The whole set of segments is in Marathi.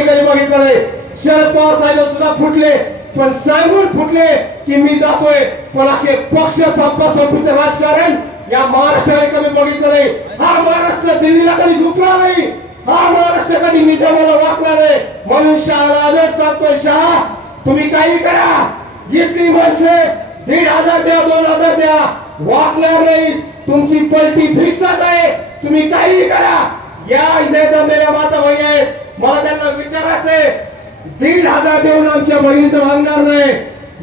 ठिकाणी बघितलंय शरद पवार साहेब सुद्धा फुटले पण सांगून फुटले की मी जातोय पण असे पक्ष संपासंपीचं राजकारण या महाराष्ट्राने कमी बघितलं नाही। हा महाराष्ट्र दिल्लीला कधी झुकला नाही, हा महाराष्ट्र कधी निजामाला वाकला नाही। म्हणून शहाला आजच सांगतोय शहा तुम्ही काही करा, इतकी माणसे 1500 द्या 2000 द्या वाकणार नाही, तुमची पलटी फिक्सच आहे, तुम्ही काही करा। या इथे जमलेल्या माता बहिणी आहेत, मला त्यांना विचारायचंय 1500 देऊन आमच्या बहिणीचं वागणार नाही।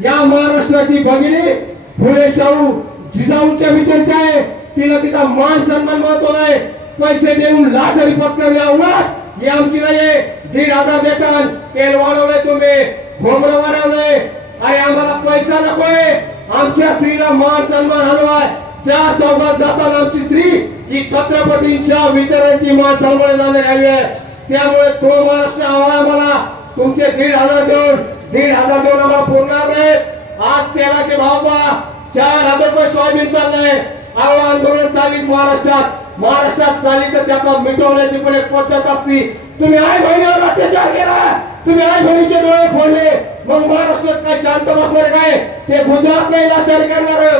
या महाराष्ट्राची भगिनी फुले शाहू जिजाऊच्या विचारची आहे, तिला तिचा मान सन्मान महत्व आहे। पैसे देऊन लाचारी पत्करली आवडत ही आमची नाहीये। 1500 देतान तेल वाढवलंय तुम्ही, घोंगडं वाढवलंय, अरे आम्हाला पैसा नकोय, आमच्या स्त्रीला मान सन्मान हलवाय। चार चौकात जाताना आमची स्त्री ही छत्रपतींच्या विचारांची मान सन्मान झाले आहे। त्यामुळे तो महाराष्ट्र हवा आम्हाला, तुमचे 1500 देऊन आम्हाला पुरणार नाहीत। आज तेलाचे भाव पहा, 4000 रुपये सोयाबीन चाललंय, आंदोलन चालली महाराष्ट्रात चालली तर त्याचा मिटवण्याची पण एक पद्धत असती। तुम्ही आई बहिणीवर अत्याचार केला, तुम्ही आई बहिणीचे डोळे फोडले, मग महाराष्ट्रात काय शांत बसणार काय? ते गुजरात नाही लाचारी करणार,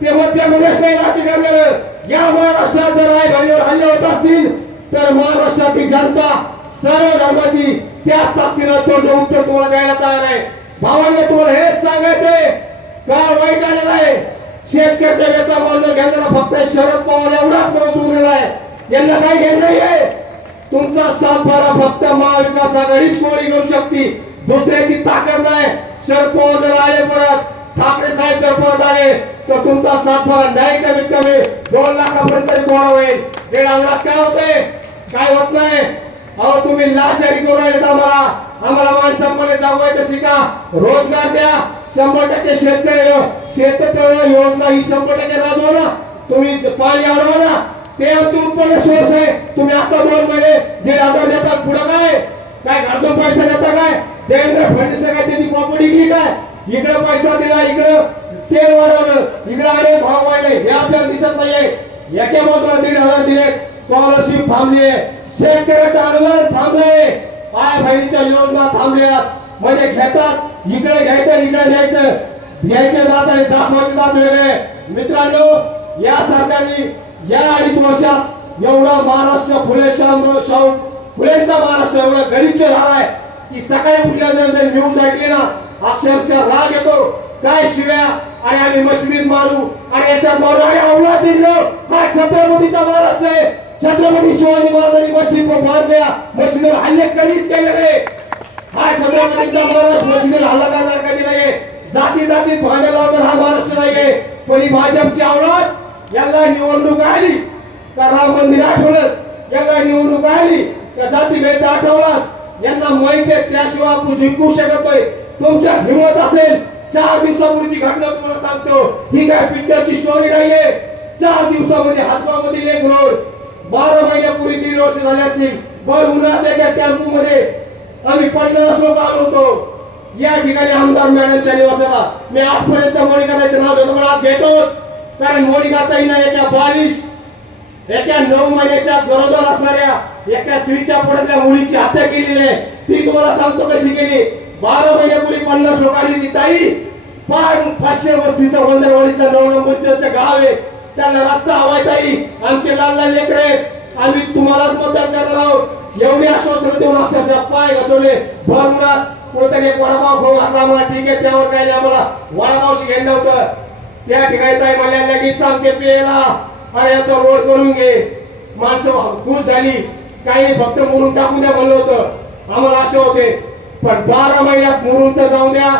ते मध्य प्रदेश नाही लाचारी करणार। या महाराष्ट्रात जर आई बहिणीवर हल्ले होत असतील तर महाराष्ट्रातील जनता सर्व धर्माची त्या ताकदीनं तो उत्तर तुम्हाला द्यायला तयार आहे। भावांना तुम्हाला हेच सांगायचंय का वाईट आलेला आहे शेतकऱ्याच्या वेतन मानधन घेताना फक्त शरद पवार एवढाच महत्व उरलेला आहे, यांना काही घेणं नाहीये। तुमचा सातबारा फक्त महाविकास आघाडीच कोणी घेऊ शकते, दुसऱ्याची ताकद नाही। शरद पवार जर आले परत, ठाकरे साहेब जर परत आले तर तुमचा सातबारा नाही कमीत कमी 2 लाखापर्यंत कोणा होईल। 1500 काय होते? काय होत नाही। अहो तुम्ही लाचारी करून राहिले, आम्हाला माणसांमध्ये जागवायचं शिका, रोजगार द्या। 100% शेततळ योजना ही 100% राजवा ना, तुम्ही पाणी अडवा ना, ते आमचे उत्पन्न सोर्स आहे। तुम्ही आता 2 महिने 1500 देतात, पुढे काय घरदो पैसा देता काय? देवेंद्र फडणवीसने काय त्याची प्रॉपर्टी विकली काय? इकडे पैसा दिला, इकडे तेल वाढवलं, इकडे अनेक भाव वाढले, हे आपल्याला दिसत नाहीये। एका मोजला 1500 दिले, स्कॉलरशिप थांबली, शेतकऱ्याचं आंदोलन थांबलंय, आई बहिणीच्या योजना थांबल्या। म्हणजे घेतात इकडे घ्यायचं इकडे द्यायचं जात आणि दाखवायचे जात वेगळे। मित्रांनो या सरकारने या 2.5 वर्षात एवढा महाराष्ट्र शाहू फुलेंचा महाराष्ट्र एवढा गरीब झालाय की सकाळी उठल्या जर न्यूज ऐकली ना अक्षरशः राग येतो। काय शिव्या आणि आम्ही मशिदीत मारू आणि याच्या माराया अवलाद दिलो। हा छत्रपतीचा महाराष्ट्र आहे, छत्रपती शिवाजी महाराजांनी मशिदीवर मारल्या, मशिदीवर हल्ले कधीच केले नाही। हा छत्रपतीचा महाराष्ट्र मशिदीवर हल्ला करणार कधी नाहीये, जातीत भांडण लावणार हा महाराष्ट्र नाहीये। पण ही भाजपची अवलाद यांना निवडणूक आली का राम मंदिर आठवलंच, यांना निवडणूक आली का जातीभेद आठवलाच, यांना माहिती आहे त्याशिवाय आपण जिंकू शकत नाही। तुमच्या हिंमत असेल 4 दिवसापूर्वीची घटना तुम्हाला सांगतो, ही काय पिक्चरची स्टोरी नाहीये। 4 दिवसामध्ये हातगावमधील एक रोड 12 महिन्यापूर्वी 3 वर्ष झाले असतील, भर उन्हात एका टेम्पो मध्ये आम्ही 50 लोक आलो होतो। या ठिकाणी आमदार मॅडमच्या निवासाला मी आजपर्यंत मोनिकाताईचं नाव घेतो, आज घेतोच, कारण मोनिकाताईंना एका 9 महिन्याच्या गरोदर असणाऱ्या एका स्त्रीच्या पोटातल्या मुलीची हत्या केलेली आहे। ती तुम्हाला सांगतो कशी केली। 12 महिन्यापूर्वी 50 लोकांनी ती ताई 500 वस्तीचा वंदरवाडीतला 9 नंबरचं गाव आहे, त्याला रस्ता हवाय ताई, आमचे लहान लेकरे आम्ही तुम्हालाच मतदान करणार आहोत। एवढी आश्वासन देऊन अक्षरशः पाय घसरले, भर उन्हात कोणतरी वडापाव खाऊ घातला, आम्हाला ठीक आहे त्यावर काही आम्हाला वडापावशी घ्यायला नव्हतं। त्या ठिकाणी ताई म्हणल्या लगेच सांगते प्यायला, अरे आता रोड करून घे। माणसं खुश झाली, काही फक्त मुरून टाकून द्या म्हणलं होतं, आम्हाला आशा होते। पण 12 महिन्यात मुरून तर जाऊ द्या,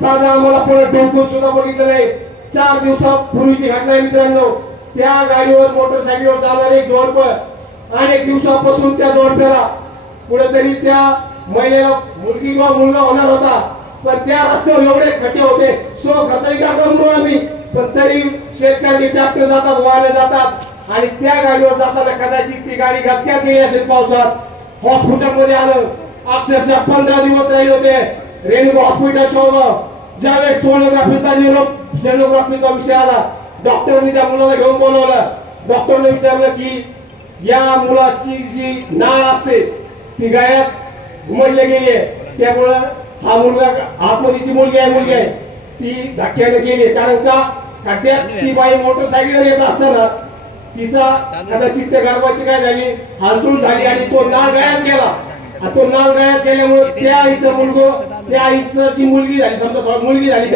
साधा आम्हाला परत डोकून सुद्धा बघितलं नाही। 4 दिवसापूर्वीची घटना आहे मित्रांनो, त्या गाडीवर मोटरसायकलवर जाणारे एक जोडपं, अनेक दिवसापासून त्या जोडप्याला कुठेतरी त्या महिलेला मुलगी किंवा मुलगा होणार होता, पण त्या रस्त्यावर एवढे खड्डे होते, खतरी टाकला म्हणून आम्ही, पण तरी शेतकऱ्याचे ट्रॅक्टर जातात, वाहने जातात आणि त्या गाडीवर जाताना कदाचित ती गाडी घचक्यात गेली असेल पावसात, हॉस्पिटलमध्ये आलं, अक्षरशः 15 दिवस राहिले होते रेणुका हॉस्पिटल शेवगाव। ज्यावेळेस सोनोग्राफीचा विषय आला, डॉक्टरांनी त्या मुलाला घेऊन बोलवलं, डॉक्टरने विचारलं की या मुलाची जी नाळ असते ती गायत उमटले गेली त्यामुळं हा मुलगा आतमधीची मुलगी आहे ती धक्क्याने गेली कारण का खड्ड्यात ती बाई मोटरसायकल येत असताना तिचा कदाचित त्या गर्भाची काय झाली हालचूल झाली आणि तो नाल गळ्यात गेला आणि तो नाल गळ्यात गेल्यामुळे त्या आईचं मुलगी झाली समजा मुलगी झाली